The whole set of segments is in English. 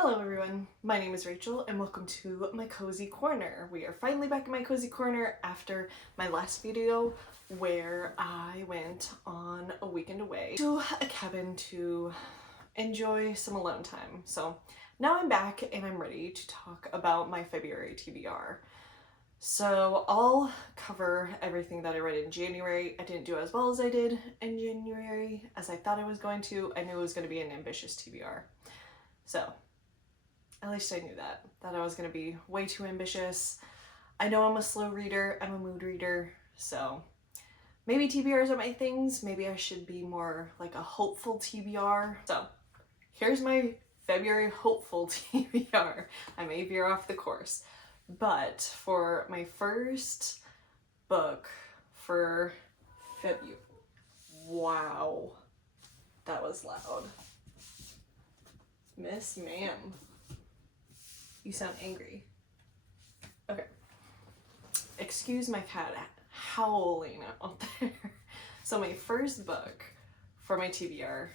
Hello everyone, my name is Rachel and welcome to my cozy corner. We are finally back in my cozy corner after my last video where I went on a weekend away to a cabin to enjoy some alone time. So now I'm back and I'm ready to talk about my February TBR. So I'll cover everything that I read in January. I didn't do as well as I did in January as I thought I was going to. I knew it was going to be an ambitious TBR. So at least I knew that I was going to be way too ambitious. I know I'm a slow reader, I'm a mood reader, so maybe TBRs are my things. Maybe I should be more like a hopeful TBR. So here's my February hopeful TBR. I may veer off the course, but for my first book for February, wow, that was loud. Miss Ma'am. You sound angry. Okay. Excuse my cat howling out there. So my first book for my TBR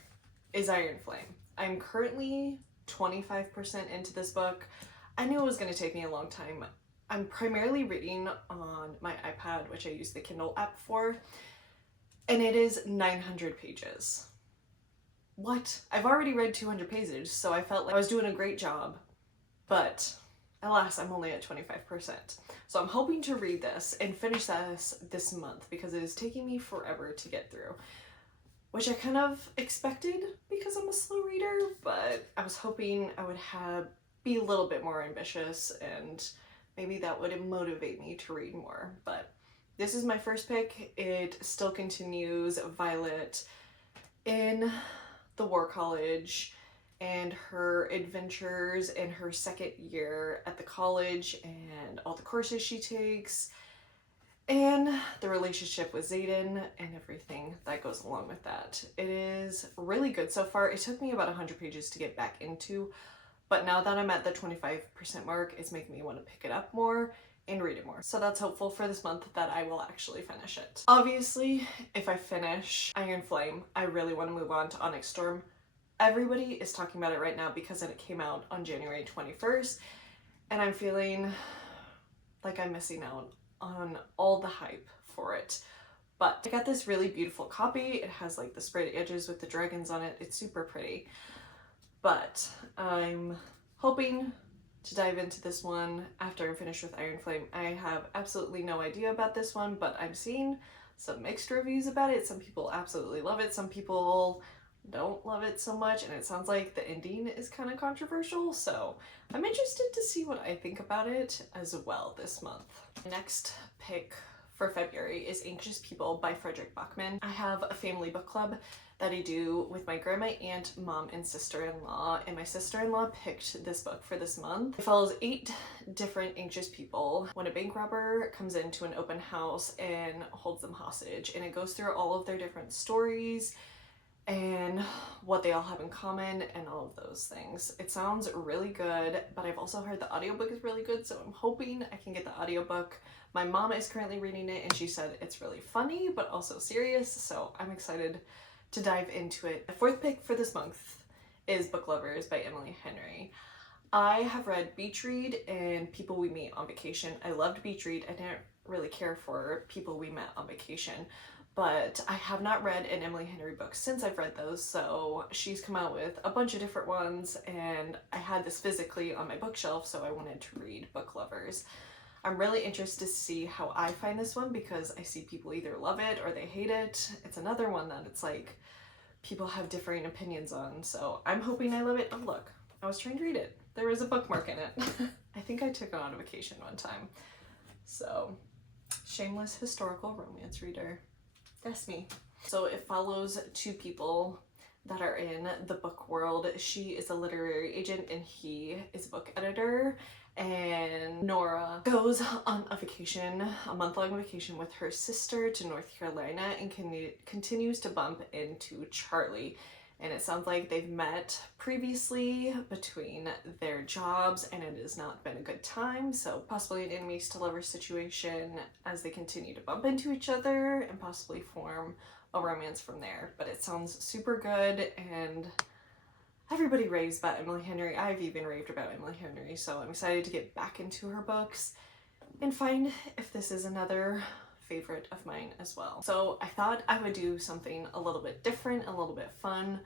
is Iron Flame. I'm currently 25% into this book. I knew it was going to take me a long time. I'm primarily reading on my iPad, which I use the Kindle app for, and it is 900 pages. What? I've already read 200 pages, so I felt like I was doing a great job. But alas, I'm only at 25%. So I'm hoping to read this and finish this month because it is taking me forever to get through, which I kind of expected because I'm a slow reader, but I was hoping I would be a little bit more ambitious and maybe that would motivate me to read more. But this is my first pick. It still continues Violet in the War College and her adventures in her second year at the college and all the courses she takes and the relationship with Xaden and everything that goes along with that. It is really good so far. It took me about 100 pages to get back into, but now that I'm at the 25% mark, it's making me want to pick it up more and read it more. So that's hopeful for this month that I will actually finish it. Obviously, if I finish Iron Flame, I really want to move on to Onyx Storm. Everybody is talking about it right now because it came out on January 21st, and I'm feeling like I'm missing out on all the hype for it. But I got this really beautiful copy. It has like the sprayed edges with the dragons on it. It's super pretty. But I'm hoping to dive into this one after I'm finished with Iron Flame. I have absolutely no idea about this one, but I'm seeing some mixed reviews about it. Some people absolutely love it. Some people don't love it so much, and it sounds like the ending is kind of controversial, so I'm interested to see what I think about it as well this month. Next pick for February is Anxious People by Frederick Bachman. I have a family book club that I do with my grandma, aunt, mom, and sister-in-law, and my sister-in-law picked this book for this month. It follows 8 different anxious people when a bank robber comes into an open house and holds them hostage, and it goes through all of their different stories and what they all have in common and all of those things. It sounds really good, but I've also heard the audiobook is really good, so I'm hoping I can get the audiobook. My mom is currently reading it and she said it's really funny but also serious, so I'm excited to dive into it. The 4th pick for this month is Book Lovers by Emily Henry. I have read Beach Read and People We Meet on Vacation. I loved Beach Read. I didn't really care for People We Met on Vacation, but I have not read an Emily Henry book since I've read those, so she's come out with a bunch of different ones, and I had this physically on my bookshelf, so I wanted to read Book Lovers. I'm really interested to see how I find this one because I see people either love it or they hate it. It's another one that it's like people have differing opinions on, so I'm hoping I love it. Oh look, I was trying to read it. There was a bookmark in it. I think I took it on a vacation one time. So, shameless historical romance reader. That's me. So it follows 2 people that are in the book world. She is a literary agent and he is a book editor. And Nora goes on a vacation, a month-long vacation with her sister to North Carolina and continues to bump into Charlie. And it sounds like they've met previously between their jobs and it has not been a good time, so possibly an enemies to lovers situation as they continue to bump into each other and possibly form a romance from there. But it sounds super good and everybody raves about Emily Henry. I've even raved about Emily Henry, so I'm excited to get back into her books and find if this is another favorite of mine as well. So I thought I would do something a little bit different, a little bit fun.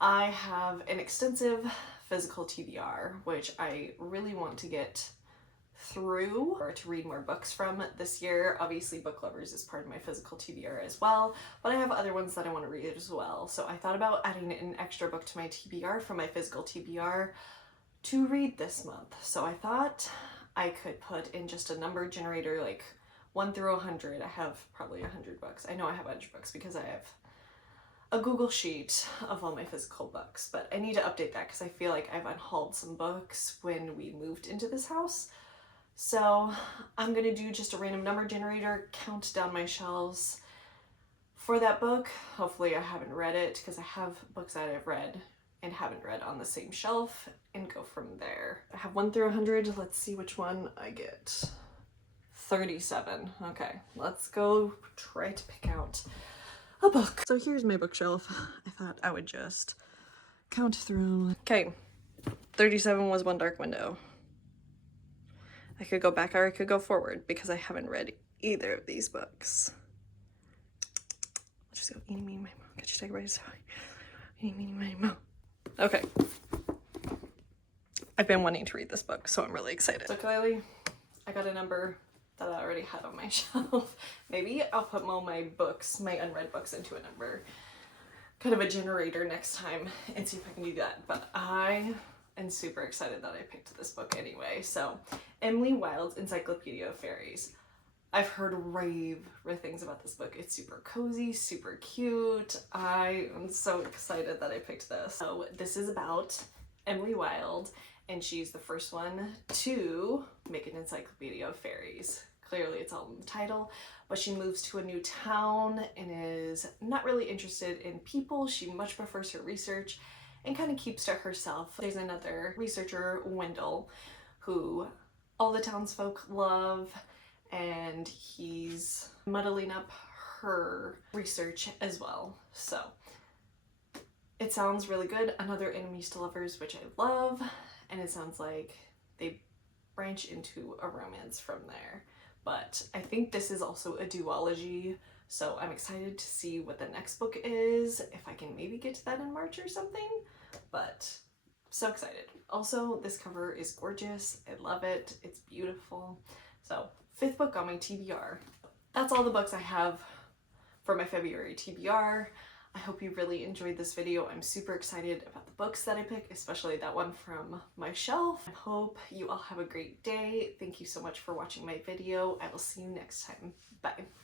I have an extensive physical TBR, which I really want to get through or to read more books from this year. Obviously Book Lovers is part of my physical TBR as well, but I have other ones that I want to read as well. So I thought about adding an extra book to my TBR from my physical TBR to read this month. So I thought I could put in just a number generator, like 1 through 100. I have probably 100 books. I know I have 100 books because I have a Google sheet of all my physical books, but I need to update that because I feel like I've unhauled some books when we moved into this house. So I'm gonna do just a random number generator, count down my shelves for that book. Hopefully I haven't read it because I have books that I've read and haven't read on the same shelf, and go from there. I have 1 through 100. Let's see which one I get. 37. Okay, let's go try to pick out a book. So here's my bookshelf. I thought I would just count through. Okay, 37 was One Dark Window. I could go back or I could go forward because I haven't read either of these books. Let's just go eeny, meeny, miny, moe. Get your take right. Eeny, meeny, miny, moe. Okay. I've been wanting to read this book, so I'm really excited. So clearly, I got a number that I already had on my shelf. Maybe I'll put all my books, my unread books, into a number, kind of a generator next time, and see if I can do that. But I am super excited that I picked this book anyway. So, Emily Wilde's Encyclopedia of Fairies. I've heard rave things about this book. It's super cozy, super cute. I am so excited that I picked this. So this is about Emily Wilde, and she's the first one to make an encyclopedia of fairies. Clearly it's all in the title, but she moves to a new town and is not really interested in people. She much prefers her research and kind of keeps to herself. There's another researcher, Wendell, who all the townsfolk love, and he's muddling up her research as well. So it sounds really good. Another enemies to lovers, which I love, and it sounds like they branch into a romance from there. But I think this is also a duology, so I'm excited to see what the next book is, if I can maybe get to that in March or something, but so excited. Also, this cover is gorgeous. I love it. It's beautiful. So 5th book on my TBR. That's all the books I have for my February TBR. I hope you really enjoyed this video. I'm super excited about the books that I pick, especially that one from my shelf. I hope you all have a great day. Thank you so much for watching my video. I will see you next time. Bye.